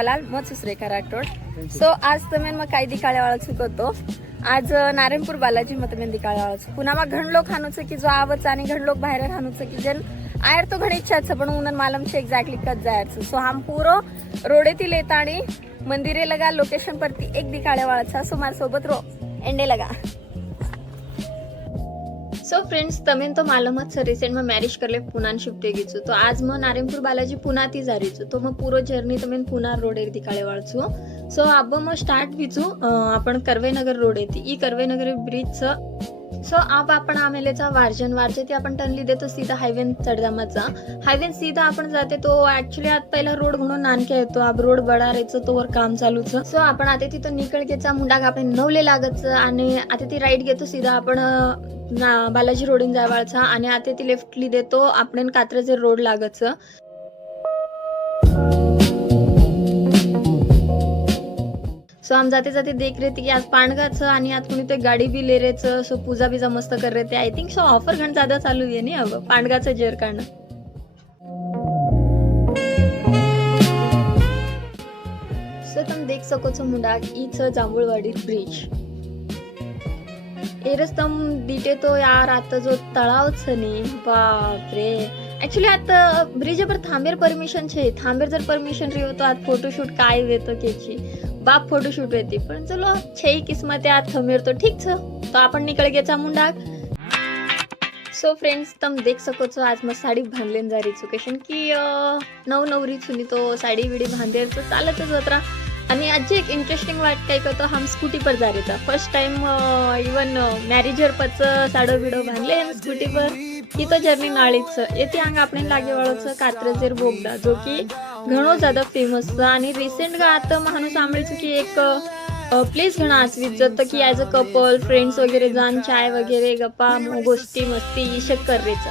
जवालाल मग सुसरेखा राठोड. सो आज તમે કઈ દીકાળેવાળો છું તો आज नारायणपूर बालाजी मत में દીકાળેવાળો છું. પુનામાં ઘણ લોક ખાનું છે કે જો આવત અને ઘણ લોક બહાર ખાનું છે કે જેન આયર તો ઘણી ઈચ્છા છે પણ ઉનન માલમ છે એક્ઝેक्टली कत जायर છે. सो हम पूरो रोडेથી લેતાણી મંદિરે લગા લોકેશન પરથી એક દીકાળેવાળો છે. सो માર સોબત રો એન્ડે લગા. सो फ्रेंड्स તમે તો मालूम જ रिसेंट में मैरिज करले पुना शिफ्ट થઈ ગઈ છું. તો આજ માં નારાયણપુર બાલાજી પુનાથી જ આવી છું. તો मैं પૂરો જર્ની તમે પુના રોડે દીકાળેવાળ છું. सो अब मैं स्टार्ट बीचू आपण कर्वेनगर रोडेથી ई कर्वेनगर ब्रिज छ. सो अब आपण आमेलेचा वारजेती आपण टर्न देतो सीधा हायवे चढदामाचा. हायवे सीधा आपण जाते तो ऍक्च्युली आज पहिला रोड म्हणून नानके येतो. अब रोड बडारेचं तो वर काम चालू छ. सो आपण आता तिथं निकळकेचा मुंडाग आपण नवले लागत आणि आता ती राईट घेतो सीधा आपण बालाजी रोडीन जायवाळचा आणि आता ती लेफ्टली देतो आपण कात्रजे रोड लागत. सो हम जाते जाते देख रहे थे कि आज पांडगाचं आणि आज कुणी ते गाडी भी ले रहे थे. सो पूजा बीजा मस्त कर रहे थे. आई थिंक सो ऑफर घण ज्यादा चालू है नहीं अब पांडगाचं जेर काढणं. सो तुम देख सको छो मुंडाक ईच जांभूळवाडी ब्रिज. एरच तम दिटे तो यार आता जो तळाव छ नी बाप रे. एक्चुअली आता ब्रिज पर थांबेर परमिशन छे. थांबेर जर परमिशन रही हो तो आज फोटोशूट काय वेतो केची बाप फोटोशूट होती. पण चलो छे किस्मत आज थमेर तो ठीक छ. तो आपण निकळ गेचा मुंडाक. सो फ्रेंड्स तुम देख सको छो आज मैं साड़ी बांधलेन जा रही છું કેશન की नवरी छुनी तो साड़ी विडी बांधेर तो चालतच होता. आणि आज एक इंटरेस्टिंग वाट काय करतो हम स्कूटी पर जा रहे था फर्स्ट टाइम इवन मॅरेजर पच साडो बिडो बांधले स्कूटी पर. ही तो जर्नी नाळीच येते अंग आपण लागे वाळोच कात्रजेर बोगदा जो की घणो ज्यादा फेमस आणि रिसेंट गा आता महानु सांभळीच की एक प्लेस घणा आसवीत जत की ॲज अ कपल फ्रेंड्स वगैरे जान चाय वगैरे गप्पा गोष्टी मस्ती इशक कररेच.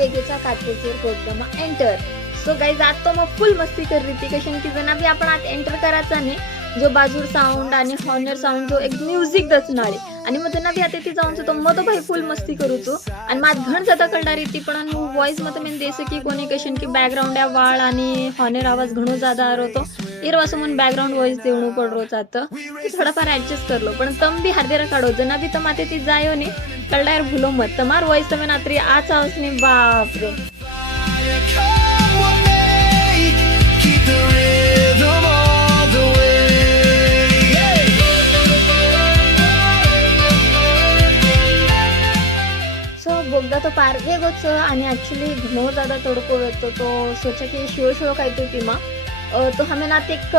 वेगेचा कात्रजेर बोगदामा एंटर. सो गाइज आज तो मैं फुल मस्ती कर रही थी कशन की जना भी आपण आज एंटर करायचा ने जो बाजूर साउंड आणि हॉर्नर साउंड जो एक म्युझिक दचनाळे आणि मग जना भी आता ती जाऊन तो मग तो भाई फुल मस्ती करू तो आणि माझ घण जाता कळणार ती पण वॉइस मत मैं देसे की कोणी कशन की बॅकग्राउंड या वाळ आणि हॉर्नर आवाज घणो ज्यादा आ रहो तो इर वासो मन बॅकग्राउंड वॉइस देवणू पड रो जात. थोड़ा फार एडजस्ट कर लो पण तम भी हरदेरा काढो जना भी तम आते ती जायो ने कळणार भूलो मत तमार वॉइस तमे नात्री आज आवाज ने बाप रे. बोगदा तो पार वेगोच आणि ऍक्च्युली घणो ज्यादा तडको येतो तो सोचा की शिव काय तो किमा तो हमें नाते एक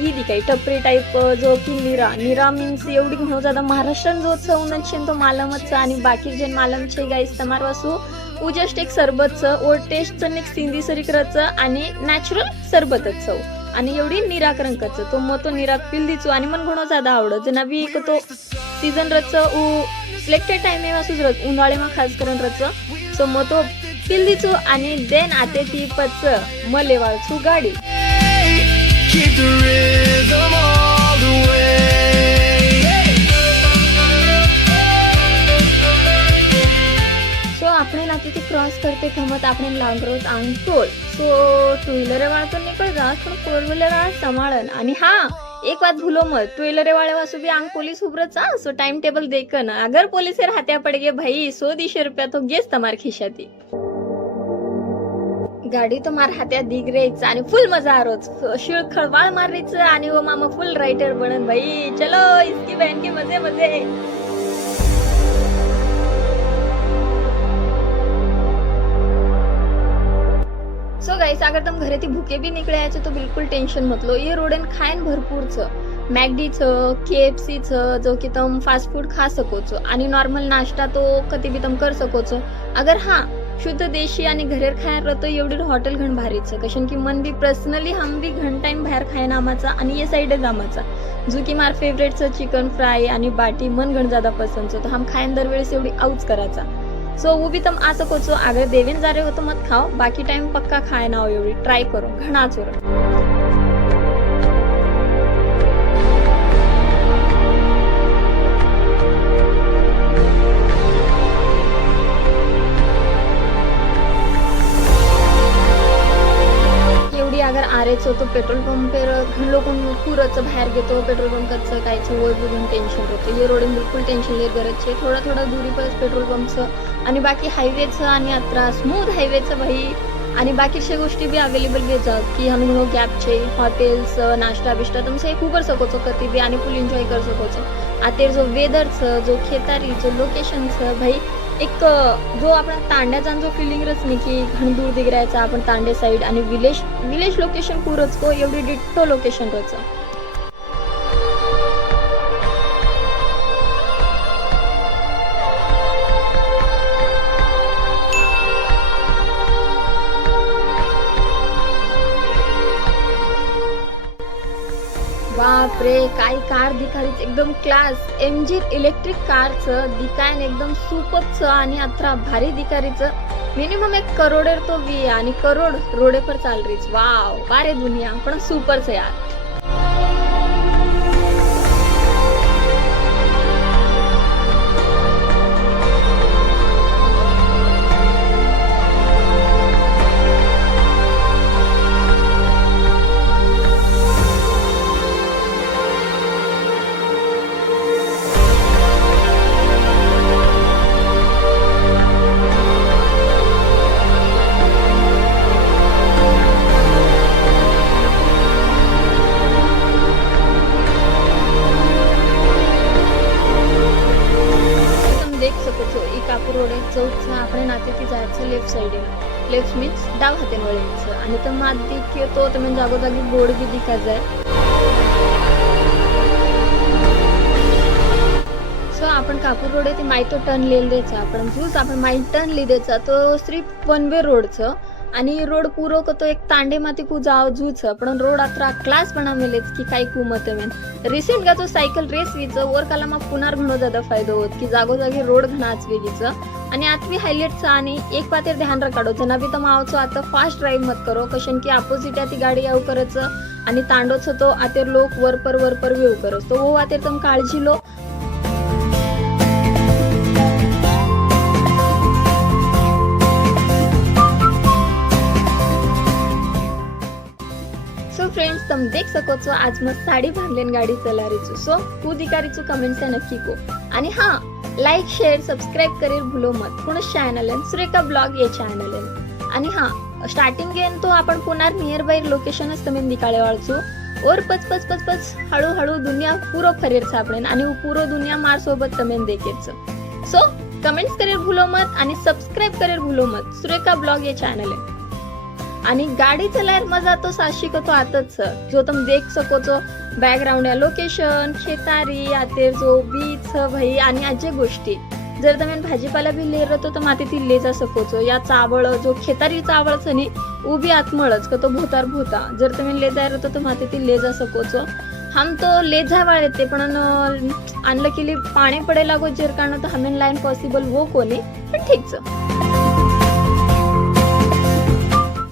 ई दिखाई टपरी टाइप जो की नीरा मीन्स एवढी घणो ज्यादा महाराष्ट्रन जो उन्नत तो मालमच आणि बाकी जे मालम छे गाइस तमार वासू उ जस्ट एक सरबत और टेस्ट च एक सिंधी सरीकरच आणि नॅचरल सरबतच चव आणि एवढी निराकरंकच तो मग तो निरा पिल दिचो आणि मन घणो ज्यादा आवडत जना भी तो सीजन रच उ सिलेक्टेड टाइम वासूच रच उन्हाळे मा खास करून रच. सो मग तो पिल दिचो आणि देन आते ती पच मलेवाळ छु गाडी. सो આપણે નાથી क्रॉस करते थमत આપણે लांगरोज आंग टोल. सो टू व्हीलर वाळ तो निकळ जा पण फोर व्हीलर वाळ संभाळन आणि हा एक बात भूलो मत टू व्हीलर वाले वासु भी आंग पुलिस उबरचा. सो टाइम टेबल देखन अगर पुलिस हाथ्या पड़ गए भाई 100-200 रुपया तो गेस तमार खिशाती. गाडी तो मार हात्या दिग रेच आणि फुल मजा आ रोज शिळ खळवाळ मार रेच आणि वो मामा फुल राइटर बनन भाई. चलो इसकी बहन के मजे मजे. सो गाइस अगर तुम घरे थी भूखे भी निकले आए तो बिल्कुल टेंशन मत लो. ये रोडन खायन भरपूर छ मैगडी छ KFC छ जो कि तुम फास्ट फूड खा सको छो आणि नॉर्मल नाश्ता तो कधी भी तुम कर सको छो. अगर हाँ शुद्ध देशी आणि घरेर खायर रतो एवढी हॉटेल घण भारी छ कशन की मन भी पर्सनली हम भी घण टाइम बाहेर खायन आमाचा आणि ये साइड जामाचा जो की मार फेवरेट छ चिकन फ्राय आणि बाटी मन घण ज्यादा पसंद छ. तो हम खायन दरवेळेस एवढी आउच करायचा सो वो भी तुम आ सको छो। अगर देवेन जा रहे हो तो मत खाओ, बाकी टाइम पक्का खाए ना हो एवढी ट्राय करो घणा चोर। अगर आरेच तो पेट्रोल पंप पर घण लोक पूरच बाहर घेतो पेट्रोल पंपचं कायचं वय बघून टेन्शन होतं। ये रोड बिलकुल टेन्शन लेत गरज आहे। थोडा थोडा दूरी पर पेट्रोल पंपचं आणि बाकी हायवेचं आणि यात्रा स्मूथ हायवेचं भाई आणि बाकीच्या गोष्टी भी अवेलेबल भेजा की हम घणो गॅप छे हॉटेल्स नाश्ता बिष्टा तुमसे खूप सको छो कती भी आणि फुल एन्जॉय कर सको छो। आतेर जो वेदर छ जो खेतारी जो लोकेशन छ भाई एक जो आपण तांड्याचा जो फिलिंग रच नाही की घण दूर दिगरायचा आपण तांडे साइड आणि विलेज लोकेशन पूरच को एवढी डिट्टो लोकेशन रच। बाप रे काय कार दिखारीच एकदम क्लास MG इलेक्ट्रिक कारचं दिकायन एकदम सुपरच आणि अत्रा भारी दिकारीचं मिनिमम 1 करोडेर तो वी आणि करोड रोडे पर चाल रहीच। वाव बारे दुनिया पण सुपरच यार। कापूर रोड चौकचं आपण नाते ती जायचं लेफ्ट साइड लेफ्ट मीन्स डाव हाते वळायचं आणि तर माती तो म्हणजे जागोजागी बोर्ड बी दिखा जाय। सो आपण कापूर रोड आहे ते माहिती टर्न लिहिलं द्यायचा आपण जूस आपण माहिती टर्न लिहि द्यायचा तो सिर्फ 1 वे रोडचं आणि रोड पूरो तो एक तांडे माती कु जाव जूच पण रोड अत्रा क्लास बनावेलेच की काही कुमत मेन रिसेंट का तो सायकल रेस वीच वर काला मा पुनार घणो ज्यादा फायदो होत की जागोजागी रोड घणाच वेगीचं आणि आतवी हायलाइटचा आणि एक पातेर ध्यान रखाडो जना भी तम आवचो आता फास्ट ड्राइव मत करो कशन की अपोजिट ती गाडी याव करच आणि तांडोच तो आतेर लोक वर पर वेव करस तो वो आतेर तम काळजी लो। सो फ्रेंड्स तुम देख सको छो आज मैं साड़ी बांधलेन गाड़ी चला रही छू। सो कु दिकारी छू कमेंट से नक्की को आणि हाँ लाइक शेयर सब्सक्राइब करेर भूलो मत पुनः चॅनल सुरेखा ब्लॉग ये चॅनल आणि हाँ स्टार्टिंग गेन तो आपण पुनार नियर बाय लोकेशनच तुम्ही निकाळे वाळचू और पच हळू हळू दुनिया पूरो फरेर सापडेन आणि पूरो दुनिया मार सोबत तुम्ही देखेच। सो कमेंट्स करेर भूलो मत आणि सब्सक्राइब करेर भूलो मत सुरेखा ब्लॉग ये चॅनल आणि गाडी चलायर मजा तो साहसी को तो आतच जो तुम देख सको छो बैकग्राउंड या लोकेशन खेतारी आतेर जो बीच भाई आणि आजे गोष्टी जर तुम्ही भाजीपाला भी ले रतो तो माती ती ले जा सको छो या चावळ जो खेतारी चावळ छनी उभी आत्मळच का तो भोतार भोता जर तुम्ही ले जाय रतो तो माती ती ले जा सको छो। हम तो ले जा वाले ते पण आणलं की पाणी पडे लागो जर कारण तो हमें लाइन पॉसिबल वो कोनी पण ठीक छ।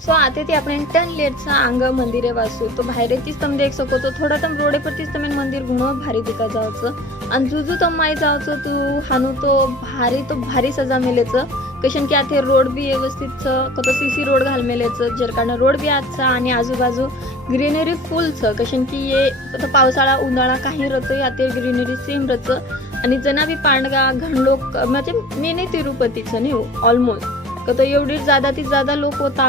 सो आते ती आपण टर्न लेटचा अंग मंदिर आहे वासू तो बाहेर तीच तुम देख सको तो थोड़ा तुम रोडे पर तीच तुम मंदिर घुनो भारी दिखा जावचं आणि जुजू तुम माई जावचं तू हानू तो भारी सजा मिलेचं कशन की आते रोड भी व्यवस्थित कतो सीसी रोड घाल मिलेचं जर कारण रोड भी आजचा आणि आजूबाजू ग्रीनरी फुल छ कशन की ये तो पावसाळा उन्हाळा काही रतो याते ग्रीनरी सेम रच आणि जना भी पांडगा घण लोक म्हणजे मिनी तिरुपतीचं नाही ऑलमोस्ट तो एवढी ज्यादा लोक होता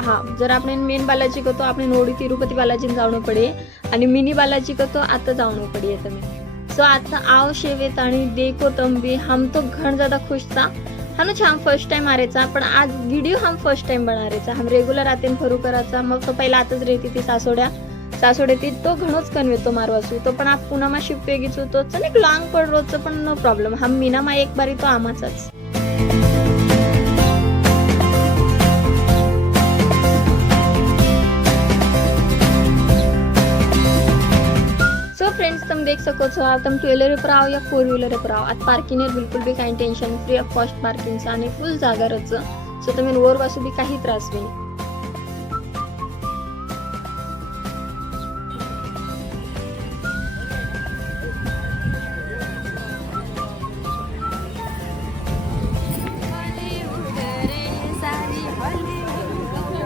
हाँ जर आपण मेन बालाजी को तो आपण नोडी तिरुपति बालाजी जावणं पडे आणि मिनी बालाजी को तो आता जावणं पडे तुम्ही। सो आता आओ शेवेत आणि देखो तुम भी हम तो घण ज्यादा खुश था हम फर्स्ट टाइम आ रहे पण आज वीडियो हम फर्स्ट टाइम बना रहे हम रेगुलर आते फरू कराचा मग तो पहिला आताच रहती ती सासोड्या ती तो घणोच कन्वेतो मारवासू तो पण आप पुन्हा मा शिफ्ट वेगीच होतो एक लॉंग पड रोजचं पण नो प्रॉब्लेम हम मीना मा एक बारी तो आमाचाच। फ्रेंड्स तुम देख सको सको छो आप तुम 2 व्हीलर पर आओ या 4 व्हीलर पर आओ आज पार्किंग बिल्कुल भी काही tension free of cost parking आणि फुल जागा रच सो तुम्ही वर वासू बी काही त्रास नाही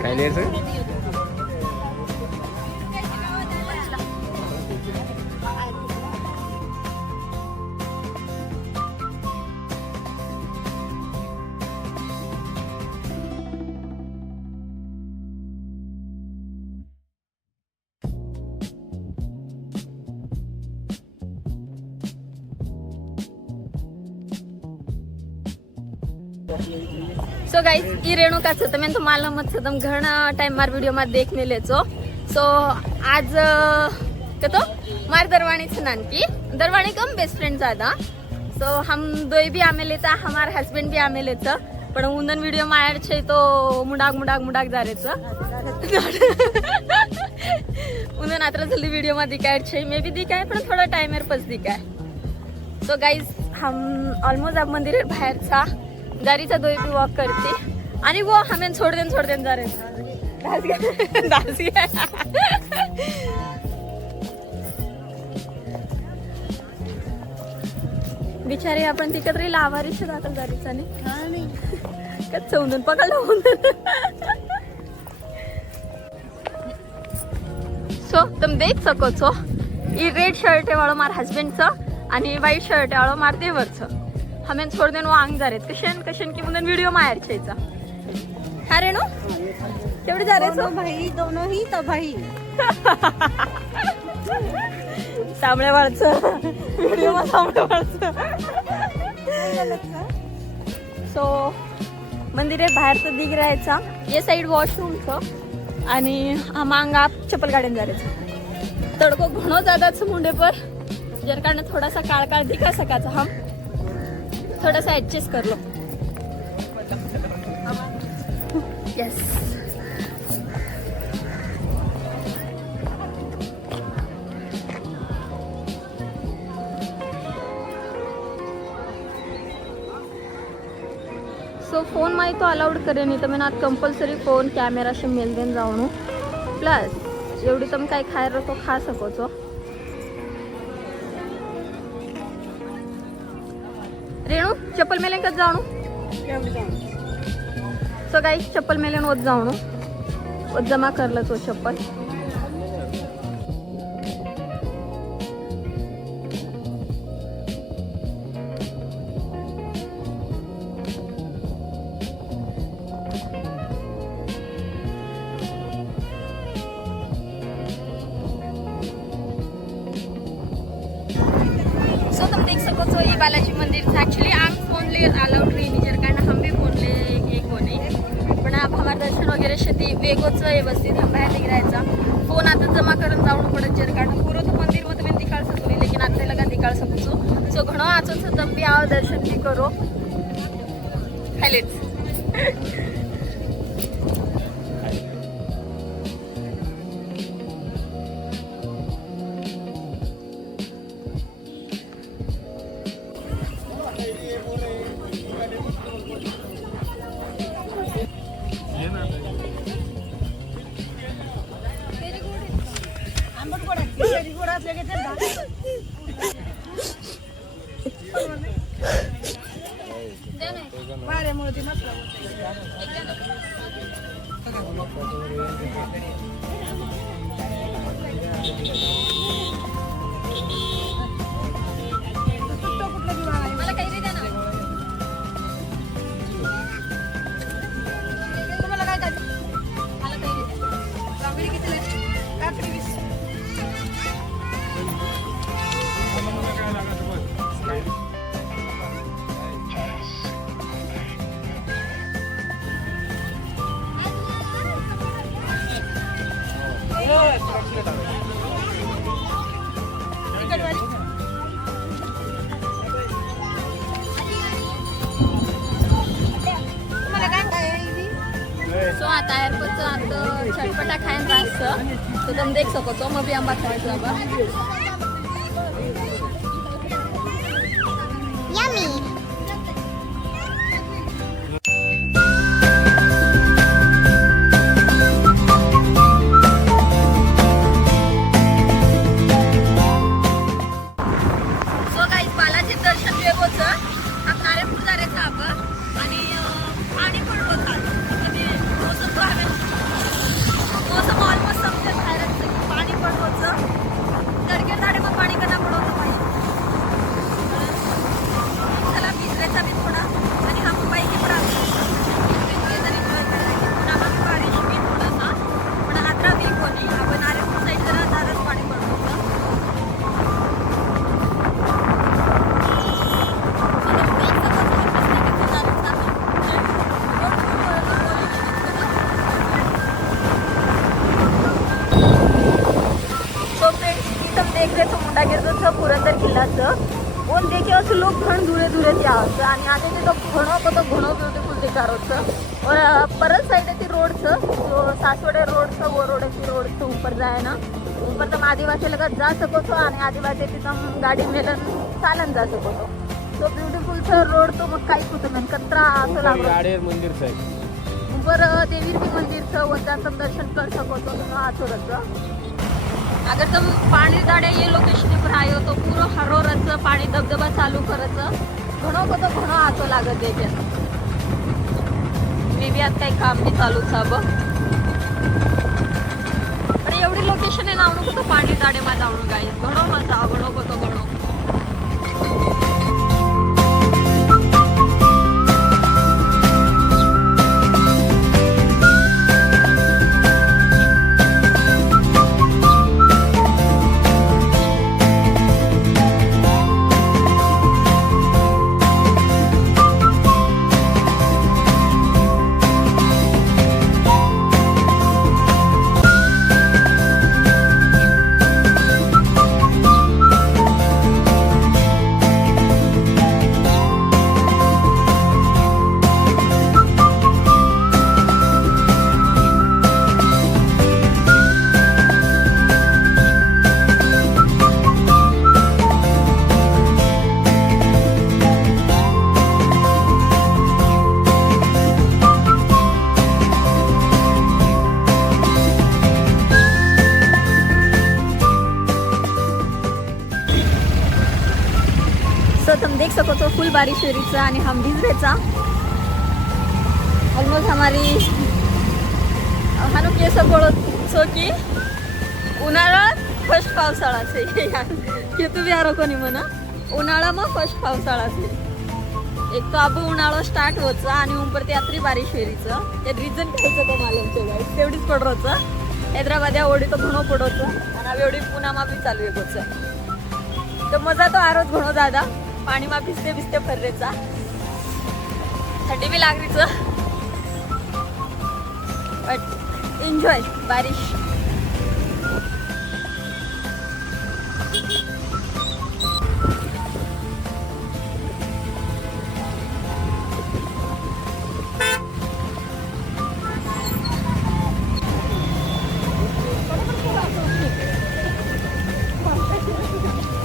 काय लिहायचं सो गाइस ई रेणुका छ તમે તો માલમ જ તમે ઘણા ટાઈમ માર વિડિયો માં દેખ ને લેજો સો આજ કતો માર દરવાણી छ નાનકી દરવાણી કમ બેસ્ટ फ्रेंड ज्यादा सो हम दोई भी आमे लेता हमार हस्बैंड भी आमे लेता पण उंदन वीडियो में ऐड छे तो मुडाग जा रे छ उंदन आत्र जल्दी वीडियो में दिखाय छे मे भी दिखाय पण थोड़ा टाइमर पस दिखाय सो गाइस हम ऑलमोस्ट अब मंदिर बाहेर छा गाडीचा दोई भी वॉक करते आणि वो हमें छोड़ देन जा रहे दास गया बिचारी आपण तिकड रे लावारी छ दाखल गाडीचा ने कच्च उंदन पकडलं उंदन सो तुम देख सको छो ई रेड शर्ट वाळो मार हस्बैंड छ आणि व्हाइट शर्ट वाळो मार देवर छ हमें छोड़ देन वो आंग जा रहे कशन की मुंदन वीडियो में आयर छेचा हा रे नो केवढे जा रे सो भाई दोनों ही तो भाई सामळे वाळचं वीडियो में सामळे वाळचं सो मंदिरे बाहेर तर दिग राहायचा ये साइड वॉशरूम छ आणि आमांग आप चप्पल गाडीन जा रे तडको घणो ज्यादाच मुंडे पर जर कारण थोड़ा सा काळ दिखा सकाचा हम थोड़ा सा एडजस्ट कर low yes so phone my तो अलाउड करे नहीं तो मैंने आज कंपल्सरी फोन कैमरा से मेल देन जाऊन प्लस एवढी तुम काय खायर तो खा सको छो रेणू चप्पल मेले कद जाऊन सो गाइस चप्पल मेले ओत जाऊन ओत जमा करला तो चप्पल सो तुम देख सको तो ये बालाजी मंदिर था एक्चुअली आम फोन ले अलाउड रही निजर कारण हम भी फोन ले एक हो नहीं पण आप हमारे दर्शन वगैरे शेती वेगोच व्यवस्थित हम बाहेर निघायचा फोन आता जमा करून जाऊन पडत जर कारण पूर्ण तो मंदिर मध्ये मैं दिखाड़ सकली लेकिन आता लगा दिखाड़ सकूँ सो घणो आचो छ तब भी आओ दर्शन भी करो हाइलाइट्स सो आता एयरपोर्ट आता चटपटा खायन रास्त तो तुम देख सको मग भी आंबा खायचा मी. सो गाइस बालाजी दर्शन वेगोचं आप नारेपूर जायचं आपण आणि पाणी पडलो खाली म्हणजे मोसम ऑलमोस्ट समजत खायला पाणी पडलोचं गडगड झाडे मग पाणी कना पडवतं पाहिजे चला भिजवायचा मी थोडा आणि हा मोबाईल की बारिश मी थोडासा पण आद्रा वीक होती आपण नारेपूर साईड जरा जारच पाणी पडलं देख रहे तो मुंडागिरचं पुरंदर किल्ल्याचं ओन देखे असं लोक घण धुळे धुळे यावं आणि आगे ते तो घणो को तो घणो ब्यूटीफुल दिखा रोडचं और परत साइड है रोडचं जो सासवडे रोडचं वो रोड है रोडचं ऊपर जाए ना ऊपर तुम आदिवासी लगत जा सको तो आणि आदिवासी तिथं गाडी मेलन चालन जा सको तो ब्यूटीफुल रोड तो मग काही कुठं नाही कचरा असं लागलं मंदिर ऊपर देवीर भी मंदिरचं व त्याचं दर्शन कर सको तो तुम्हाला आठवडचं अगर तुम पाणी गाड्या ये लोकेशन पर आयो तो पूरा हरोरचं पाणी धबधबा चालू करायचं घणो को तो घणो आतो लागत देखे मे बी आज काही काम बी चालूच हवं पण एवढी लोकेशन आहे नाव नको तो पाणी गाडे मा जाऊन गाई घणो मजा घणो को तो घणो तुम देख सको तो फुल बारिश शेरीचा आणि हम भिजरेचा ऑलमोस्ट हमारी हानो केस बोलत सो की उन्हाळा फर्स्ट पावसाळा से की तू बिहार कोणी म्हणा उन्हाळा मग फर्स्ट पावसाळा से एक तो अब उन्हाळा स्टार्ट व्हायचं आणि ऊपर ते यात्री बारिश शेरीचं ते रिझन घ्यायचं तो मालमच्या गाईस तेवढीच पडरोचं हैदराबाद या ओढी तो घणो पडोचं आणि एवढी पुण्यामा बी चालू आहे तो मजा तो आरोच घणो दादा पाणी मा भिजते भिजते फर्रेचा थंडी बी लागरीचं बट एन्जॉय बारिश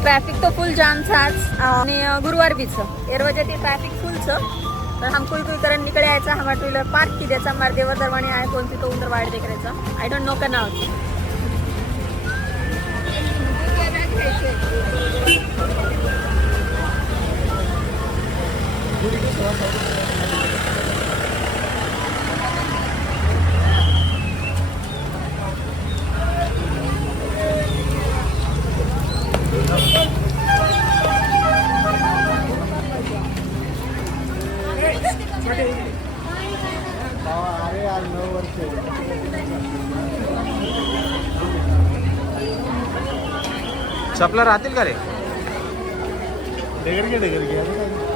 ट्रॅफिक तो फुल जाम थाच आणि गुरुवार बीच एर वजह ते ट्रॅफिक फुल छ तर हमको कोई करन निकले आयचा हमारा टू व्हीलर पार्क की देचा मार देवर दरवाणी आहे कोणती तो उंदर वाट देख रेचा आई डोंट नो का नाव चपला राहतील का रे डेगर घ्या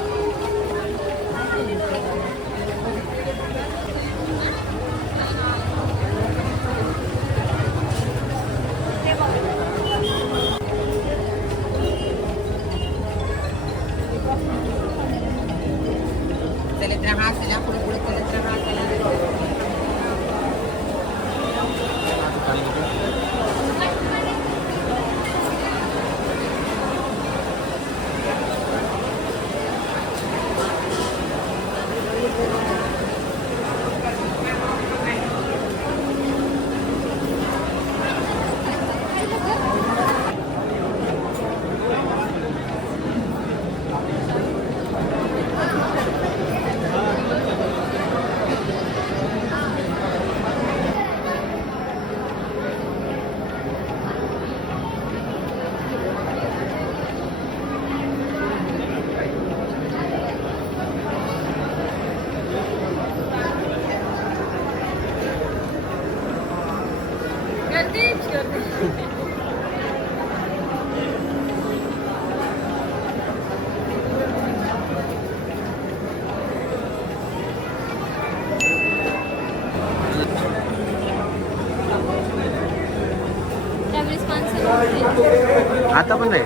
त्यावेळेस माणसं नव्हती. आता पण नाही.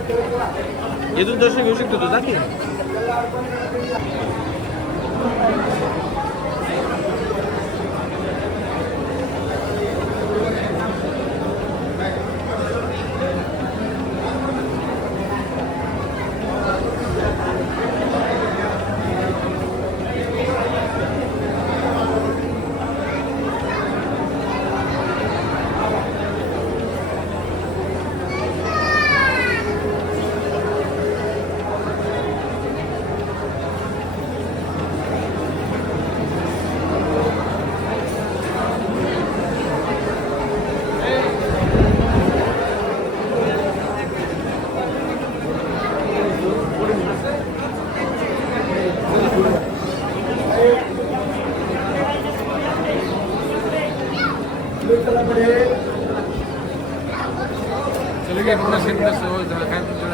इथून दर्शन घेऊ शकतो तुझा की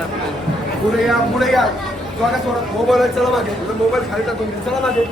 पुढे या बघा थोडा मोबाईल चला मागे मोबाईल खाली टाकून चला मागे